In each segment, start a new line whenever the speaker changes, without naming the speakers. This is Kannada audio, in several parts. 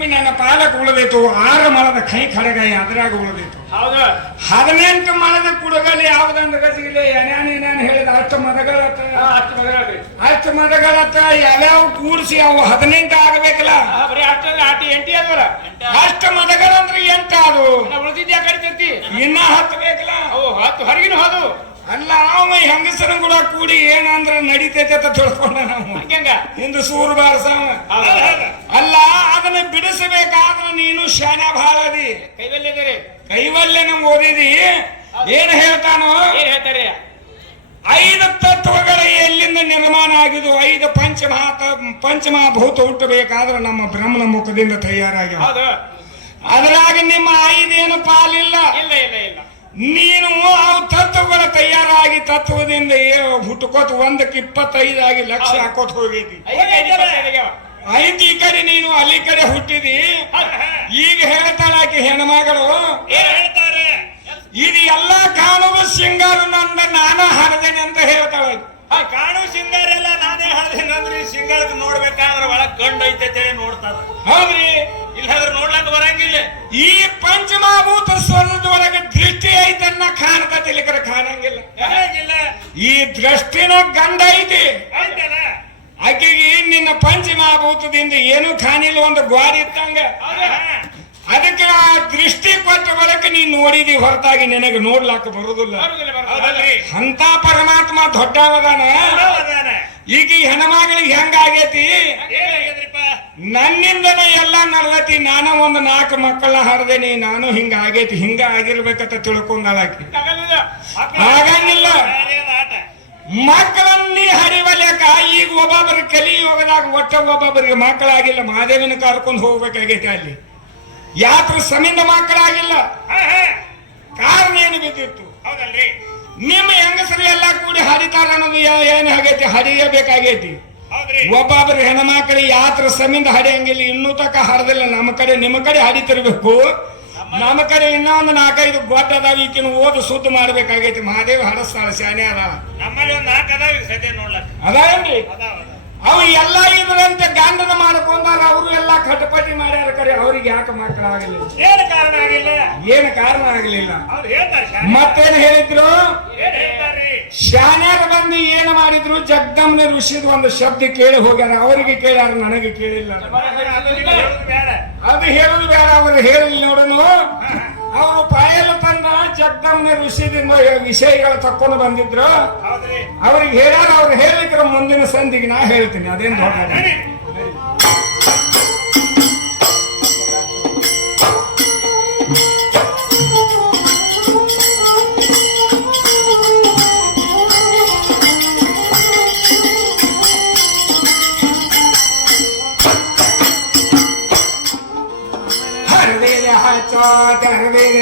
ಭೂಮಿ ನನ್ನ ಪಾಲಕ ಉಳಿದಿತ್ತು ಆರು ಮಲದ ಕೈ ಖಡಗಾಯಿ ಅದ್ರಾಗ ಉಳಿದಿತ್ತು
ಹೌದು.
ಹದಿನೆಂಟು ಮಲದ ಕುಡಗಲಿ ಯಾವ್ದಂದ್ರ ಗಜಿಗಿಲೆ ಏನೇನು ಏನೇನ್ ಹೇಳಿದ ಅಷ್ಟು ಮದಗಳತ್ತ
ಅಷ್ಟ ಮದುವೆ
ಅಷ್ಟು ಮದಗಳತ್ತ ಯಾವ್ಯಾವ ಕೂಡಿಸಿ ಅವು ಹದಿನೆಂಟು ಆಗಬೇಕಲ್ಲ?
ಬರೀ ಅಷ್ಟು ಆಟಿ ಎಂಟಿ ಅದರ
ಅಷ್ಟು ಮದಗಳಂದ್ರೆ ಎಂತ ಅದು
ಉಳಿದಿದ್ಯಾ ಕಡಿತಿರ್ತಿ?
ಇನ್ನ ಹತ್ತು ಬೇಕಲ್ಲ?
ಅವು ಹತ್ತು ಹೊರಗಿನ ಹೋದು.
ಅಲ್ಲ ಅವ ಹೆಂಗಸರ ಕೂಡ ಕೂಡಿ ಏನಂದ್ರ ನಡೀತೈತೆ ಅಂತ ತಿಳ್ಕೊಂಡ ನಾವು.
ಹಂಗ
ಇಂದು ಸೂರು ಬಾರಸ
ಹೌದು, ಹೌದು.
ಅಲ್ಲ ಅದನ್ನ ಬಿಡಿಸಬೇಕಾದ್ರೆ ನೀನು ಶಾನ ಭಾಳ ಅದಿ.
ಕೈವಲ್ಯದಿರಿ
ಕೈವಲ್ಯ ನಮ್ ಓದಿದಿ ಏನ್ ಹೇಳ್ತಾನೋ?
ಏನ್ ಹೇಳ್ತಾರೆ?
ಐದು ತತ್ವಗಳ ಎಲ್ಲಿಂದ ನಿರ್ಮಾಣ ಆಗಿದ್ದು ಐದು ಪಂಚಮಹಾತ ಪಂಚಮಹಾಭೂತ ಹುಟ್ಟಬೇಕಾದ್ರೆ ನಮ್ಮ ಬ್ರಹ್ಮನ ಮುಖದಿಂದ ತಯಾರಾಗ್ಯಾವ. ಅದರಾಗ ನಿಮ್ಮ ಐದೇನು ಪಾಲಿಲ್ಲ?
ಇಲ್ಲ
ನೀನು ಆ ತತ್ವಗಳ ತಯಾರಾಗಿ ತತ್ವದಿಂದ ಹುಟ್ಟುಕೋತ ಒಂದಕ್ಕೆ ಇಪ್ಪತ್ತೈದು ಆಗಿ ಲಕ್ಷ ಹಾಕೋತ್ ಹೋಗಿದ್ದಿ.
ಐದು
ಈ ಕಡೆ ನೀನು ಅಲ್ಲಿ ಕಡೆ ಹುಟ್ಟಿದಿ ಈಗ ಹೇಳ್ತಾಳಾಕಿ ಹೆಣ್ಮಗಳು.
ಹೇಳ್ತಾರೆ?
ಇದು ಎಲ್ಲಾ ಕಾಣುವ ಸಿಂಗಾರ ನಂದ ನಾನ ಹರದೇನೆ ಅಂತ ಹೇಳ್ತಾಳೆ
ಆ ಕಾಣು ಸಿಂಗಾರ ಎಲ್ಲ ನಾನೇ ಈ ಸಿಂಗಾರಕ್ಕೆ ನೋಡ್ಬೇಕಾದ್ರೆ ಒಳಗ್ ಗಂಡು ಐತೆ ನೋಡ್ತಾರ.
ಹೌದ್ರಿ?
ಇಲ್ಲಾದ್ರೆ ನೋಡ್ಲಂತ ಬರಂಗಿಲ್ಲ.
ಈ ಪಂಚಮಭೂತ ಸ್ವರ್ಗದೊಳಗೆ ದೃಷ್ಟಿ ಐತನ್ನ ತಿಳಿಕರ ಕಾಣಂಗಿಲ್ಲ.
ಹೇಗಿಲ್ಲ
ಈ ದೃಷ್ಟಿನ ಗಂಡ ಐತಿ.
ಐತಲ್ಲ
ಆಕೆಗೆ ನಿನ್ನ ಪಂಚಮಭೂತದಿಂದ ಏನು ಕಾಣಿಲ್ಲ ಒಂದು ಗ್ವಾರಿ ಇತ್ತಂಗ? ಅದಕ್ಕೆ ಆ ದೃಷ್ಟಿ ಕೊಟ್ಟ ಬರಕ್ಕೆ ನೀನ್ ನೋಡಿದಿ ಹೊರತಾಗಿ ನಿನಗೆ ನೋಡ್ಲಾಕ ಬರುದಿಲ್ಲ? ಅಂತ ಪರಮಾತ್ಮ ದೊಡ್ಡವದಾನ. ಈಗ ಈ ಹೆಣ್ಮಗಳಿಗೆ ಹೆಂಗಾಗೈತಿ? ನನ್ನಿಂದನೇ ಎಲ್ಲ ನಡ್ದೈತಿ ನಾನು ಒಂದು ನಾಲ್ಕು ಮಕ್ಕಳ ಹರಿದೇನಿ ನಾನು ಹಿಂಗ ಆಗೈತಿ ಹಿಂಗ ಆಗಿರ್ಬೇಕಂತ
ತಿಳ್ಕೊಂಡಾಕಿ
ಆಗಂಗಿಲ್ಲ. ಮಕ್ಕಳನ್ನೇ ಹರಿವಲಕ ಈಗ ಒಬ್ಬೊಬ್ಬರು ಕಲಿ ಯೋಗದಾಗ ಒಟ್ಟ ಒಬ್ಬೊಬ್ಬರಿಗೆ ಮಕ್ಕಳಾಗಿಲ್ಲ ಮಾದೇವಿನ ಕರ್ಕೊಂಡು ಹೋಗ್ಬೇಕಾಗೈತಿ ಅಲ್ಲಿ. ಯಾತ್ರ ಸಮಿಂದ ಮಕ್ಕಳಾಗಿಲ್ಲ. ಕಾರಣ ಏನು ಬಿದ್ದಿತ್ತು?
ಹೌದಲ್ರಿ.
ನಿಮ್ಮ ಹೆಂಗಸರು ಎಲ್ಲ ಕೂಡಿ ಹರಿತಾರ ಅನ್ನೋದು ಏನು ಆಗೈತಿ? ಹರಿಯಬೇಕಾಗೈತಿ ಒಬ್ಬೊಬ್ರು ಹೆಣ್ಮಕ್ಳು ಯಾತ್ರ ಸಮಿಂದ ಹರಿಯಂಗಿಲ್ಲ ಇನ್ನೂ ತಕ ಹರದಿಲ್ಲ. ನಮ್ಮ ಕಡೆ ನಿಮ್ಮ ಕಡೆ ಹರಿತಿರ್ಬೇಕು. ನಮ್ಮ ಕಡೆ ಇನ್ನೊಂದು ನಾಲ್ಕೈದು ಗೊಡ್ಡ ಅದಾವ ಈಕಿನ ಓದು ಸುದ್ದ ಮಾಡ್ಬೇಕಾಗೈತಿ. ಮಹಾದೇವ ಹರಸ್ತಾಳ ಶಾನೆ ಅದಾವ
ನಮ್ಮಲ್ಲಿ ಒಂದು ನಾಲ್ಕು ಅದಾವ
ಅದಾವೇನ್ರಿ?
ಅದಾವ ಅದಾವ.
ಅವು ಎಲ್ಲ ಇದ್ರಂತೆ ಗಂಡನ ಮಾಡ್ಕೊಂಡಾರ ಅವರು ಎಲ್ಲ ಕಟಪಟಿ ಮಾಡ್ಯಾರ ಕರೆ ಅವ್ರಿಗೆ ಯಾಕೆ ಮಕ್ಕಳಾಗಲಿಲ್ಲ
ಏನು ಕಾರಣ ಆಗಿಲ್ಲ?
ಏನು ಕಾರಣ ಆಗಲಿಲ್ಲ?
ಅವ್ರು ಹೇಳ್ತಾರೆ ಶಾಲೆ.
ಮತ್ತೇನ್ ಹೇಳಿದ್ರು? ಶಾನ್ಯಾರ ಬಂದು ಏನು ಮಾಡಿದ್ರು? ಜಗ್ಗಮ್ಮನ ಋಷಿದ ಒಂದು ಶಬ್ದ ಕೇಳಿ ಹೋಗ್ಯಾರ. ಅವರಿಗೆ ಕೇಳ್ಯಾರ ನನಗೆ ಕೇಳಿಲ್ಲ. ಅದು ಹೇಳುದು ಬೇಡ ಅವರು ಹೇಳಿ ನೋಡನು ತಂದ ವಿಷಯದಿಂದ ಋಷಿದಿಂದ ವಿಷಯಗಳು ತಕ್ಕೊಂಡು ಬಂದಿದ್ರು ಅವ್ರಿಗೆ ಹೇಳ್ಯಾರ ಅವ್ರು ಹೇಳಿದ್ರು ಮುಂದಿನ ಸಂಧಿಗೆ ನಾ ಹೇಳ್ತೀನಿ ಅದೇನ್ ದೊಡ್ಡ. ಹರವೇದ ಹಚ್ಚ ಹರವೇದ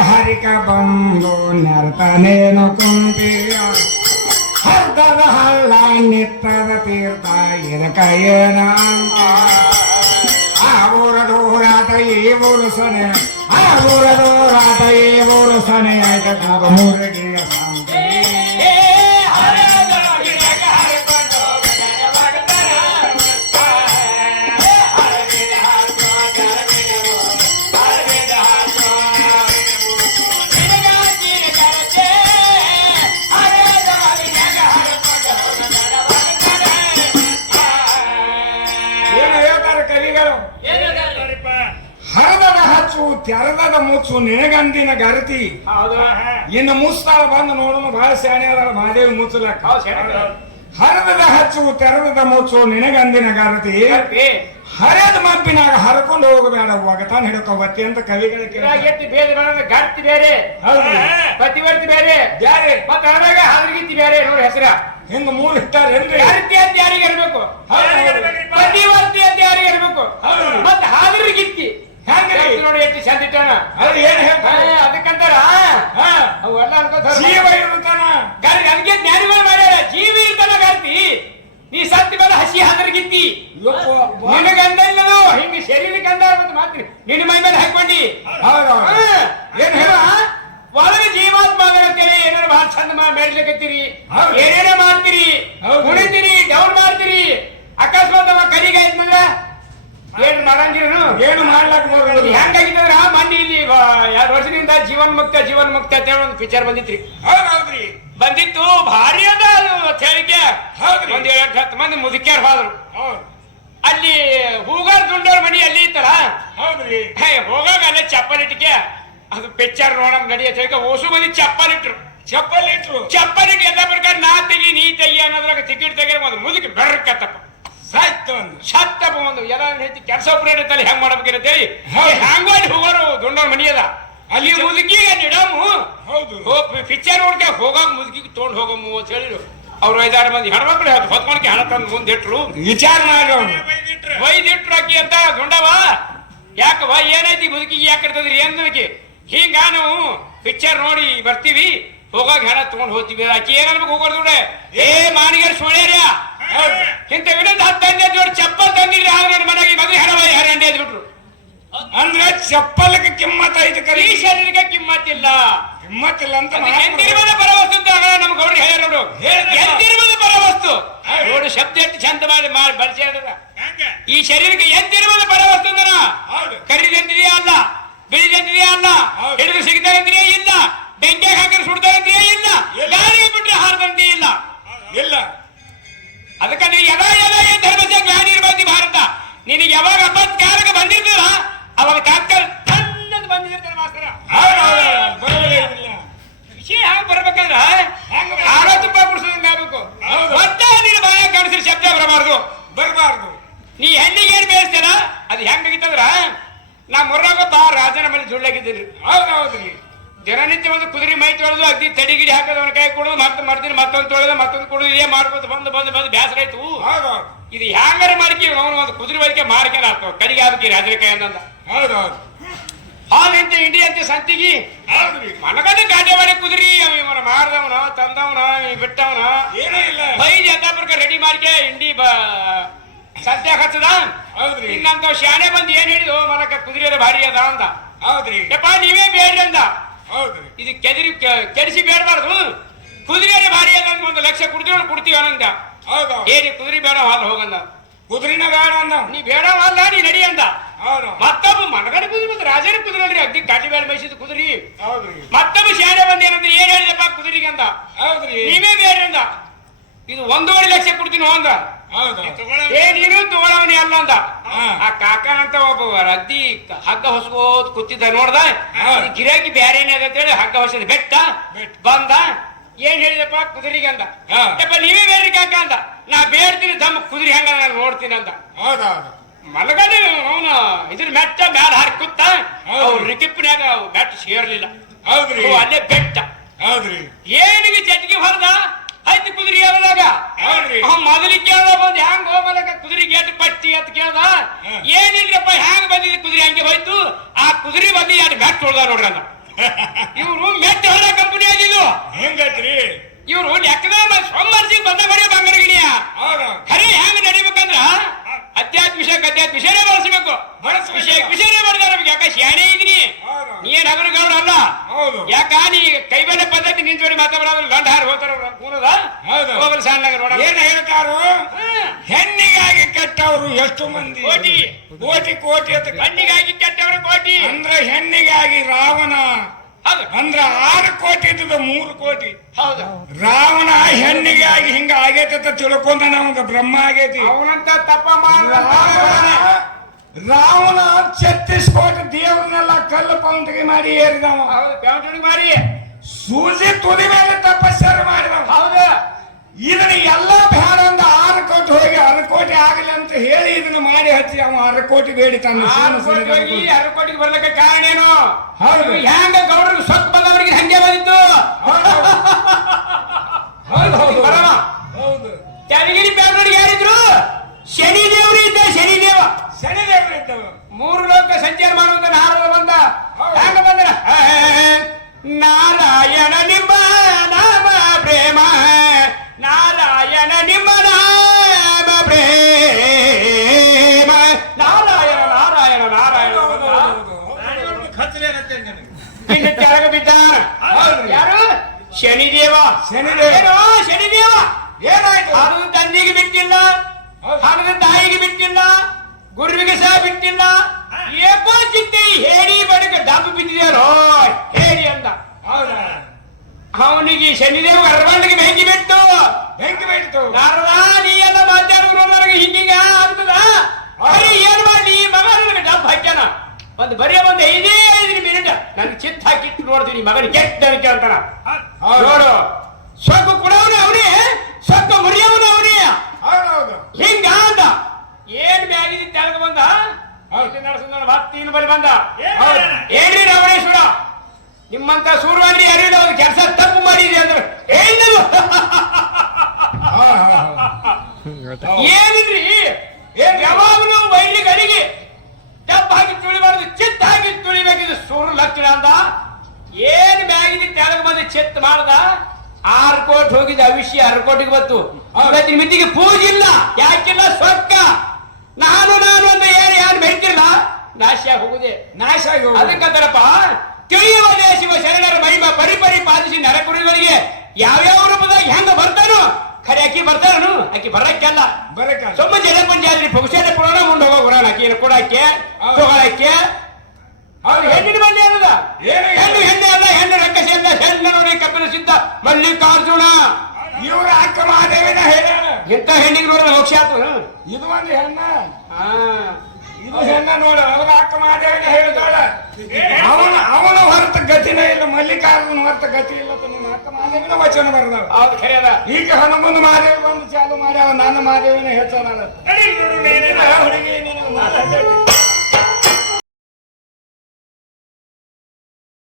ಹರಿಕ ಬಂದು ನೆರತನೇನು ಕುಂತೀಯ ಹರ್ದದ ಹಳ್ಳ ನಿತ್ತದ ತೀರ್ಥ ಇದಕ್ಕ ಏನ ಆ ಊರ ದೂರಾಟ ಈ ಊರು ಸನೆ ಆ ಊರ ದೂರಾಟ ಈ ಊರು ಸನೆ ಆಯ್ತ ಮುರುಗಿಯ ತೆರೆದ ಮುಚ್ಚು ನಿನಗಂದಿನ ಗರತಿ. ಇನ್ನು ಮುಸ್ತಾಳ ಬಂದು ನೋಡೋನು ಬಹಳ ಮಹಾದೇವಿ ಮುಚ್ಚಲಕ್ಕ
ಹೌದು ಸರಿ
ಹರದದ ಹಚ್ಚು ತೆರೆದ ಮುಚ್ಚು ನಿನಗಂದಿನ ಗರತಿ. ಹರಿದ ಮಬ್ಬಿನಾಗ ಹರಕೊಂಡು ಹೋಗಬೇಡ ಒಗತಾನ ಹಿಡ್ಕೋಬತ್ತಿ ಅಂತ ಕವಿಗಳ
ಎತ್ತಿ ಬೇರೆ ಗರ್ತಿ ಬೇರೆ. ಪ್ರತಿವರ್ತಿ ಬೇರೆ.
ಬ್ಯಾರೆ
ಮತ್ತೆ ಅದ್ರಾಗ ಹಾದ್ರಗಿತ್ತಿ ಬೇರೆ ನೋಡಿ ಹೆಸರ.
ಹಿಂಗ ಮೂರ್ ಇರ್ತಾರೇನ್ರಿ
ಗರ್ತಿ ಅಂತ ಯಾರಿಗೆ ಇರ್ಬೇಕು?
ಹೌದು.
ಪತಿವರ್ತಿ ಅಂತ ಯಾರಿಗೆ ಇರ್ಬೇಕು. ಮತ್ತೆ ಹಾದ್ರಗಿತ್ತಿ
ಹೆಂಗ್ರಿ?
ನೋಡಿ ಎಷ್ಟು ಚಂದ ಇಟ್ಟಾನ?
ಅದು ಏನ್ ಹೇಳ್ತಾರೆ
ಹಾ, ಅದಕ್ಕಂತಾರ?
ಹಾ,
ಅವೆಲ್ಲ ಅನ್ಕೋತಾರ
ಜೀವ ಇರುತ್ತಾನ.
ಗರ್ ಅದಕ್ಕೆ ಜ್ಞಾನಿಗಳು ಮಾಡ್ಯಾರ. ಜೀವಿ ಇರ್ತಾನ ಗರ್ತಿ ನೀ ಸತ್ತಿ ಬಲ ಹಸಿ ಹಾದ್ರಗಿತ್ತಿ. ನಿನಗಂದಲ್ಲದು ಹಿಂಗ ಶರೀರಕ್ಕೆ ಅಂದ ಮತ್ತೆ ಮಾತ್ರ. ನಿನ್ನ ಮೈ ಮೇಲೆ ಹಾಕೊಂಡಿ
ಹೌದು.
ಏನ್ ಹೇಳ? ಒಳಗೆ ಜೀವಾತ್ಮ ಅಂತೇಳಿ ಏನಾರ ಬಹಳ ಚಂದ ಮಾ ಬೇಡ್ಲಿಕತ್ತೀರಿ
ಹೌದು.
ಏನೇನೋ ಮಾಡ್ತೀರಿ. ಕುಡಿತೀರಿ ಡೌನ್ ಮಾಡ್ತೀರಿ. ಅಕಸ್ಮಾತ್ ಕಡಿಗೆ ಆಯ್ತಂದ್ರ ಏನ್ ಮಾಡಂಗಿರನು
ಏನು ಮಾಡ್ಲಾಕ
ಹೆಂಗಾಗಿತ್ತಂದ್ರ ಮೊನ್ನೆ ಇಲ್ಲಿ ಎರಡು ವರ್ಷದಿಂದ ಜೀವನ್ ಮುಕ್ತ ಜೀವನ್ ಮುಕ್ತ ಅಂತ ಹೇಳಿ ಒಂದು ಪಿಕ್ಚರ್ ಬಂದಿತ್ರಿ.
ಹೌದೌದ್ರಿ.
ಬಂದಿತ್ತು ಭಾರಿ ಅದ ಅದು ಹೇಳಿಕೆ
ಹೌದ್ರಿ.
ಒಂದ್ ಏಳು ಹತ್ತು ಮಂದಿ ಮುದುಕ್ಯಾರ ಹೋದ್ರು.
ಹೌದು.
ಅಲ್ಲಿ ಹೂಗಾರ್ ದುಂಡೋರ್ ಮನಿ ಅಲ್ಲಿ ಇತ್ತಲ್ಲ?
ಹೌದ್ರಿ.
ಹೇ ಹೋಗಾಗ ಅಲ್ಲೇ ಚಪ್ಪಲ್ ಇಟ್ಟಿಗೆ. ಅದು ಪಿಕ್ಚರ್ ನೋಡಮ್ ನಡಿ ಅಂತ ಹೇಳಿ ಓಸು ಬಂದಿ ಚಪ್ಪಲ್ ಇಟ್ರು.
ಚಪ್ಪಲ್ ಇಟ್ರು.
ಚಪ್ಪಲ್ ಇಟ್ಟು ಎಲ್ಲ ಪ್ರಕಾರ ನಾ ತೆಗಿ ನೀ ತೆಗಿ ಅನ್ನೋದ್ರಾಗ ಟಿಕೆಟ್ ತೆಗಿಯ ಒಂದು ಮುದುಕಿ ಬೆರ್ಕತ್ತಪ್ಪ.
ಒಂದು
ಎಲ್ಲ ಹೆಚ್ಚು ಕೆಲಸ ಒಬ್ಬರೇ ಇರ್ತಲ್ಲ ಹೆಂಗ್ ಮಾಡ್ಬೇಕಿರ ಅಂತೇಳಿ.
ಹೌದು.
ಹ್ಯಾಂಗೋ ಅಲ್ಲಿ ಹೋಗೋರು ದುಂಡೋರ್ ಮನಿ ಅದ ಅಲ್ಲಿ ಮುದುಕಿಗೆ ನಿಡಮು.
ಹೌದು.
ಪಿಕ್ಚರ್ ನೋಡ್ಕೆ ಹೋಗಾಗ ಮುದುಕಿಗೆ ತೊಗೊಂಡು ಹೋಗಮ್ಮು ಅಂತ ಹೇಳಿದ್ರು ಅವ್ರು ಐದಾರು ಮಂದಿ ಹೆಣ್ಮಕ್ಳು ಹೊತ್ಕೊಂಡ್ಕೆ ಹಣ ತಂದು ಮುಂದಿಟ್ರು.
ವಿಚಾರ ಮಾಡಿ
ವೈದಿಟ್ರು ಅಕ್ಕಿ ಅಂತ ದುಂಡವ ಯಾಕವ ಏನೈತಿ ಮುದುಕಿಗೆ ಯಾಕೆ ಇರ್ತದ್ರಿ ಏನ್ ನನಗೆ ಹಿಂಗ ನಾವು ಪಿಕ್ಚರ್ ನೋಡಿ ಬರ್ತೀವಿ. ಹೋಗಾಗ ಹೆಣ ತಗೊಂಡ್ ಹೋಗ್ತೀವಿ. ಆಕಿ ಏನ್ ಅನ್ಬೇಕು ಹೋಗೋದು ಏ ಮಾನಿಗರ್ ಸೋಳ್ಯಾರ್ಯ ಇಂತ ವಿನಂತ ಹತ್ತು ತಂದೆ ಜೋಡಿ ಚಪ್ಪಲ್ ತಂದಿದ್ರಿ ಆಗ ನನ್ನ ಮನೆಗೆ ಹೆಣ ಬಾಯಿ ಹರ ಅಂಡಿ ಬಿಟ್ರು
ಅಂದ್ರೆ ಚಪ್ಪಲಕ್ಕೆ ಕಿಮ್ಮತ್ ಐತೆ ಕರಿ.
ಈ ಶರೀರಕ್ಕೆ ಕಿಮ್ಮತ್ತಿಲ್ಲ.
ಕಿಮ್ಮತ್ತಿಲ್ಲ ಅಂತ
ಎಂದಿರುವುದು ಪರವಸ್ತು ಅಂತ ಆಗ ನಮ್ ಗೌರಿ ಹೇಳ ನೋಡು.
ಹೇಳ್ದ.
ಎಂದಿರುವುದು ಪರವಸ್ತು. ನೋಡು ಶಬ್ದ ಎಷ್ಟು ಚಂದ ಮಾಡಿ ಮಾಡಿ ಬಳಸಿ? ಈ ಶರೀರಕ್ಕೆ ಎಂದಿರುವುದು ಪರವಸ್ತು ಅಂದನ. ಕರಿದಂತಿದೆಯಾ ಅಲ್ಲ? ಬಿಳಿದಂತಿದೆಯಾ ಅಲ್ಲ?
ಹೌದು
ಜುಳ್ಳಾಗಿದ್ದೀನಿ
ಹೌದೌದ್ರಿ
ದಿನನಿತ್ಯ ಒಂದು ಕುದುರೆ ಮೈ ತೊಳೆದು ಅಗ್ದಿ ತಡಿಗಿಡಿ ಹಾಕೋದು ಅವನ ಕೈ ಕೊಡೋದು ಮತ್ತೆ ಮಾಡ್ತೀನಿ ಮತ್ತೊಂದು ತೊಳೆದು ಮತ್ತೊಂದು ಕೊಡೋದು ಇದೇ ಮಾಡ್ಬೋದು ಬಂದು ಬಂದು ಬಂದು ಬೇಸರ ಆಯ್ತು.
ಹೌದೌದು
ಇದು ಹ್ಯಾಂಗಾರ ಮಾಡ್ಕಿ ಅವನು ಒಂದು ಕುದುರೆ ಬಳಿಕೆ ಮಾರ್ಕೆನ ಆಗ್ತಾವ ಕಡಿಗೆ ಆಗ್ಬೇಕು ರಾಜರ ಕೈ ಹೌದು
ಹೌದು.
ಹಾಗಂತ ಇಂಡಿ ಅಂತ ಸಂತಿಗಿ.
ಹೌದ್ರಿ
ಮನಗದ ಗಾಡಿ ಮಾಡಿ ಕುದುರಿ ಇವನ ಮಾರ್ದವನ ತಂದವನ ಬಿಟ್ಟವನ.
ಏನೂ ಇಲ್ಲ.
ಬೈದು ಎಲ್ಲ ಪ್ರಕಾರ ರೆಡಿ ಮಾಡ್ಕೆ ಇಂಡಿ ಬ ಸತ್ಯ ಹಚ್ಚದ?
ಹೌದ್ರಿ
ಇನ್ನಂತ ಶಾಣೆ ಬಂದು ಏನ್ ಹೇಳಿದು ಮನಕ ಕುದುರೆ ಭಾರಿ ಅದ ಅಂದ
ಹೌದ್ರಿ.
ಯಪ್ಪ ನೀವೇ ಬೇಡ್ರಿ ಅಂದ
ಹೌದ್ರಿ.
ಇದು ಕೆದರಿ ಕೆಡಿಸಿ ಬೇಡಬಾರ್ದು. ಕುದುರೆ ಭಾರಿ ಅದ ಅಂತ ಒಂದು ಲಕ್ಷ ಕೊಡ್ತೀವಿ ಕುಡ್ತೀವಿ ಅನ್ನಂದ
ಹೌದು
ಏನಿ ಕುದುರೆ ಬೇಡ ಹಾಲು ಹೋಗಂದ.
ಕುದುರಿನ ಬೇಡ ಅಂದ.
ನೀ ಬೇಡ ಹಾಲ ನೀ ನಡಿ ಅಂದ.
ಹೌದು.
ಮತ್ತೊಬ್ಬ ಮನಗಡೆ ಕುದುರೆ ಮತ್ತೆ ರಾಜನ ಕುದುರೆ ಅಲ್ರಿ ಅಗ್ದಿ ಕಾಟಿ ಬೇಡ ಮೈಸಿದ ಕುದುರಿ.
ಹೌದ್ರಿ.
ಮತ್ತೊಬ್ಬ ಶಾಣೆ ಬಂದ ಏನಂದ್ರೆ ಏನ್ ಹೇಳಿದಪ್ಪ ಕುದುರೆಗೆ ಅಂದ.
ಹೌದ್ರಿ.
ನೀವೇ ಬೇಡ್ರಿ ಅಂದ ಇದು ಒಂದೂವರೆ ಲಕ್ಷ ಕೊಡ್ತೀನಿ ಹೋಗ ಅಂದ.
ಹೌದು
ಏ ನೀನು ತಗೊಳವನಿ ಅಲ್ಲ ಅಂದ.
ಆ
ಆ ಕಾಕನಂತ ಒಬ್ಬ ರದ್ದಿ ಹಗ್ಗ ಹೊಸ್ಕೋದ್ ಕೂತಿದ್ದ ನೋಡ್ದ? ಗಿರಾಕಿ ಬ್ಯಾರೆ ಅಂತೇಳಿ ಹಗ್ಗ ಹೊಸದ ಬೆಟ್ಟ. ಬಂದ. ಏನ್ ಹೇಳಿದಪ್ಪ? ಕುದುರೆಗೆ ಅಂದ.
ಹಾ.
ಯಪ್ಪ ನೀವೇ ಬೇರೆ ಕಾಕ ಅಂದ. ನಾ ಬೇಡ್ತೀನಿ ತಮ್ಮ ಕುದುರೆ ಹೆಂಗ ನಾನು ನೋಡ್ತೀನಿ ಅಂದ. ಮಲಗಡೆ ಅವನು ಇದ್ರ ಮೆಟ್ಟ ಮ್ಯಾಲ ಹಾರಿ ಕೂತ
ಹೌದು.
ಅವ್ರ ರಿಕಿಪ್ನ್ಯಾಗ ಮೆಟ್ಟ ಸೇರ್ಲಿಲ್ಲ. ಅಲ್ಲೇ ಬೆಟ್ಟ.
ಹೌದ್ರಿ.
ಏನಿಗೆ ಚಟ್ಗಿ ಹೊರದ? ಐತಿ ಕುದುರಿ ಯಾವದಾಗ?
ಮೊದಲಿ
ಕೇಳ ಕೇಳ್ದ ಬಂದ್ ಹ್ಯಾಂಗ ಹೋಗಲಕ ಕುದುರಿ ಗೇಟ್ ಪಟ್ಟಿ ಅಂತ ಕೇಳ್ದ. ಏನಿಲ್ರಪ್ಪ ಹ್ಯಾಂಗ ಬಂದಿದೆ ಕುದುರೆ? ಹಂಗೆ ಹೋಯ್ತು. ಆ ಕುದುರಿ ಬಂದು ಎರಡು ಮೆಟ್ ಹೊಡ್ದ ನೋಡ್ರಿ ಅಂತ ಇವ್ರು ಮೆಟ್ ಹೊರ ಕಂಪನಿ ಆಗಿದ್ದು.
ಹೆಂಗೈತ್ರಿ?
ಇವ್ರು ಲೆಕ್ಕದ ಸೋಮವಾರಸಿ ಬಂದ ಬರೀ ಬಂಗಾರ ಗಿಣಿಯ.
ಹೌದೌದು
ಖರೆ ಹ್ಯಾಂಗ ನಡಿಬೇಕಂದ್ರ? ಅಧ್ಯಾತ್ಮ ವಿಷಯಕ್ಕೆ ಅಧ್ಯಾತ್ಮ ವಿಷಯನೇ ಬಳಸಬೇಕು.
ಮನಸ್ಸು
ವಿಷಯ ವಿಷಯನೇ ಬರ್ದ ನಮ್ಗೆ. ಯಾಕ ಶಾಣೆ ಇದ್ದೀನಿ? ಏನ್ ಹಗರುಗೌಡ ಅಲ್ಲ ಯಾಕ ನೀ ಕೈಬೇಲೆ ಪದ್ಧತಿ ನಿನ್ ಜೋಡಿ ಮಾತಾಡೋದು ಗಂಡ ಹಾರಿ ಹೋಗ್ತಾರ ಕೂನದ?
ಹೌದು.
ಹೋಗಲ್
ಏನ್ ಹೇಳ್ತಾರು? ಹೆಣ್ಣಿಗಾಗಿ ಕೆಟ್ಟವರು ಎಷ್ಟು ಮಂದಿ?
ಕೋಟಿ.
ಕೋಟಿ ಕೋಟಿ ಅಂತ
ಕಣ್ಣಿಗಾಗಿ ಕೆಟ್ಟವರು ಕೋಟಿ.
ಅಂದ್ರೆ ಹೆಣ್ಣಿಗಾಗಿ ರಾವಣ.
ಹೌದು.
ಅಂದ್ರ ಆರು ಕೋಟಿ ಇದ್ದದ ಮೂರು ಕೋಟಿ.
ಹೌದು.
ರಾವಣ ಹೆಣ್ಣಿಗಾಗಿ ಹಿಂಗ ಆಗೈತೆ ಅಂತ ತಿಳ್ಕೊಂಡ ನಮ್ಗ ಬ್ರಹ್ಮ ಆಗೈತಿ.
ಅವನಂತ ತಪ್ಪ
ರಾವಣ ರಾವಣ ಛತ್ತೀಸ್ ಕೋಟಿ ದೇವ್ರನ್ನೆಲ್ಲ ಕಲ್ಲು ಪೌಂಟಿಗೆ ಮಾಡಿ ಏರಿದವ.
ಹೌದು ಮಾಡಿ.
ಸೂಜಿ ತುದಿ ಮೇಲೆ ತಪಸ್ಸರು ಮಾಡಿದವ.
ಹೌದು.
ಇದನ್ನ ಎಲ್ಲ ಬೇಡ ಅಂದ ಆರು ಕೋಟಿ ಹೋಗಿ ಆರು ಕೋಟಿ ಆಗಲಿ ಅಂತ ಹೇಳಿ ಇದನ್ನ ಮಾಡಿ ಹಚ್ಚಿ ಅವ ಕೋಟಿ ಬೇಡಿತಾನೆ
ಆರು ಕೋಟಿ ಹೋಗಿ ಕೋಟಿಗೆ ಬರ್ಲಿಕ್ಕೆ ಕಾರಣ ಏನು?
ಹೌದು.
ಹ್ಯಾಂಗ ಗೌಡರು ಸೊತ್ತು ಬಂದವರಿಗೆ ಹಂಗೆ ಬಂದಿತ್ತು?
ಹೌದು. ಹೌದು.
ಬರವ
ಹೌದು.
ತೆಲಗಿರಿ ಬ್ಯಾಗ್ರೌಂಡ್ ಯಾರಿದ್ರು? ಶನಿ ದೇವರು ಇದ್ದ ಶನಿ ದೇವ
ಶನಿ ದೇವರು ಇದ್ದವು
ಮೂರು ಲೋಕ ಸಂಚಾರ ಮಾಡುವಂತ ನಾರದ ಬಂದ. ಹ್ಯಾಂಗ ಬಂದ್ರ ನಾರಾಯಣ ನಿಮ್ಮ ನಾಮ ಪ್ರೇಮ. ನಾರಾಯಣ ನಿಮ್ಮ ನಾಮ ಪ್ರೇಮ. ನಾರಾಯಣ ನಾರಾಯಣ ನಾರಾಯಣ. ಇನ್ನು ಕೆಳಗೆ ಬಿದ್ದಾನ. ಯಾರು? ಶನಿದೇವ.
ಶನಿದೇವ.
ಶನಿದೇವ.
ಏನಾಯ್ತು?
ಅದು ತಂದಿಗೆ ಬಿಟ್ಟಿಲ್ಲ. ಹಣದ ತಾಯಿಗೆ ಬಿಟ್ಟಿಲ್ಲ ಗುರುವಿಗೆ ಸಹ ಬಿಟ್ಟಿಲ್ಲ. ಏಕೋ ಚಿಂತೆ ಹೇಳಿ ಬಳಿಕ ಡಬ್ಬು ಬಿದ್ದಿದ್ದಾರೋ ಹೇಳಿ ಅಂತ.
ಹೌದಾ
ಅವನಿಗೆ ಶನಿದೇವ ಗರ್ಭಾಂಡಿಗೆ ಬೆಂಕಿ ಬಿಟ್ಟು.
ಬೆಂಕಿ ಬಿಟ್ಟು
ನಾರದ ನೀ ಎಲ್ಲ ಮಾತಾಡಿದ್ರು ನನಗೆ ಹಿಂಗಿಂಗ ಆಗ್ತದ? ಅರೆ ಏನ್ ಮಾಡಿ ಮಗ ನನಗೆ ಡಬ್ಬು ಹಾಕ್ಯಾನ? ಒಂದು ಬರೀ ಒಂದು ಐದೇ ಐದು ಮಿನಿಟ್ ನನ್ ಚಿತ್ತ ಹಾಕಿಟ್ಟು ನೋಡ್ತೀನಿ ಮಗನ ಕೆಟ್ಟ ಕೇಳ್ತಾನ. ನೋಡು ಸೊಕ್ಕ ಕೊಡವನು ಅವನೇ ಸೊಕ್ಕ ಮುರಿಯವನು ಅವನೇ. ಹಿಂಗ ಅಂದ. ಏನ್ ಬ್ಯಾಗಿ ತೆಳಗ ಬಂದ? ಹೌದು. ನಡೆಸಿದ ಭಕ್ತಿನ ಬಳಿ ಬಂದ? ಏನ್ರಿ ರಾವಣೇಶ್ವರ ನಿಮ್ಮಂತ ಸೂರ್ಯವಾಗ್ರಿ ಯಾರಿಲ್ಲ ಅವ್ರು ಕೆಲಸ ತಪ್ಪು ಮಾಡಿದ್ರಿ ಅಂದ್ರೆ. ಏನಿದು ಏನಿದ್ರಿ? ಏನ್ ಯಾವಾಗಲೂ ಬೈಲಿ ಗಡಿಗೆ ದಪ್ಪ ಹಾಕಿ ತುಳಿಬಾರ್ದು ಚಿತ್ತ ಹಾಕಿ ತುಳಿಬೇಕಿದ್ರು ಸೂರ್ಯ ಲಕ್ಷಣ ಅಂತ ಏನ್ ಮ್ಯಾಗಿನ ತೆಳಗ ಬಂದು ಚಿತ್ತ ಮಾಡ್ದ? ಆರ್ ಕೋಟಿ ಹೋಗಿದ್ದ ಅವಿಷ್ಯ ಆರು ಕೋಟಿಗೆ ಬಂತು. ಅವತ್ತಿನ ಮಿತಿಗೆ ಪೂಜೆ ಇಲ್ಲ. ಯಾಕಿಲ್ಲ? ಸೊಕ್ಕ ನಾನು ನಾನು ಅಂದ್ರೆ ಏನು ಯಾರು ಬೆಳಿತಿಲ್ಲ ನಾಶ ಹೋಗುದೆ.
ನಾಶ ಆಗಿ.
ಅದಕ್ಕಂತಾರಪ್ಪ ತಿಳಿಯುವ ಶಿವ ಶರಣರ ಮಹಿಮ ಪರಿಪರಿ ಪಾಲಿಸಿ ನರಕುರಿಗಳಿಗೆ ಯಾವ್ಯಾವ ರೂಪದಾಗ ಹೆಂಗ ಬರ್ತಾನೋ ಖರೆ ಅಕ್ಕಿ ಬರ್ತಾನು ಅಕ್ಕಿ ಬರಕ್ಕೆಲ್ಲ
ಬರಕ
ಸುಮ್ಮ ಜನ ಪಂಚಾಯತ್ ಪುರುಷನ ಪುರಾಣ ಮುಂದೆ ಹೋಗೋ ಪುರಾಣ ಅಕ್ಕಿ ಕೊಡಕ್ಕೆ. ತಗೊಳಕ್ಕೆ.
ಹೌದು.
ಹೆಣ್ಣಿನ ಬಂದಿ ಅನ್ನದ
ಏನು?
ಹೆಣ್ಣು ಹೆಣ್ಣೆ ಅಲ್ಲ ಹೆಣ್ಣು ರಕ್ಕಸಿಂದ ಅಂತ ಹೆಣ್ಣು ನೋಡಿ ಕಬ್ಬಿನ ಸಿದ್ಧ ಮಲ್ಲಿಕಾರ್ಜುನ.
ಇವರ ಅಕ್ಕ ಮಹಾದೇವಿನ ಹೇಳ
ಇಂಥ ಹೆಣ್ಣಿಗೆ ನೋಡಿದ್ರೆ ಮೋಕ್ಷ ಆತು
ಇದು ಒಂದು ಹೆಣ್ಣ.
ಹಾ.
ಹೆಣ್ಣ ನೋಡ ಅವನ ಅಕ್ಕ ಮಹಾದೇವಿನ ಹೇಳ್ತಾಳ ಅವನ ಅವನ ಹೊರತ ಗತಿನೇ ಇಲ್ಲ ಮಲ್ಲಿಕಾರ್ಜುನ ಹೊರತ ಗತಿ ಇಲ್ಲ ನಿಮ್ಮ ಅಕ್ಕ ಮಹಾದೇವಿನ ವಚನ ಬರ್ದಾವ
ಹೌದು ಖರೆ ಅದ
ಈಗ ಹನುಮಂತ ಮಹಾದೇವಿ ಬಂದು ಚಾಲು ಮಾಡ್ಯಾವ ನನ್ನ
ನೋಡು ನೀನೇನ.
ಹುಡುಗಿ ನೀನು.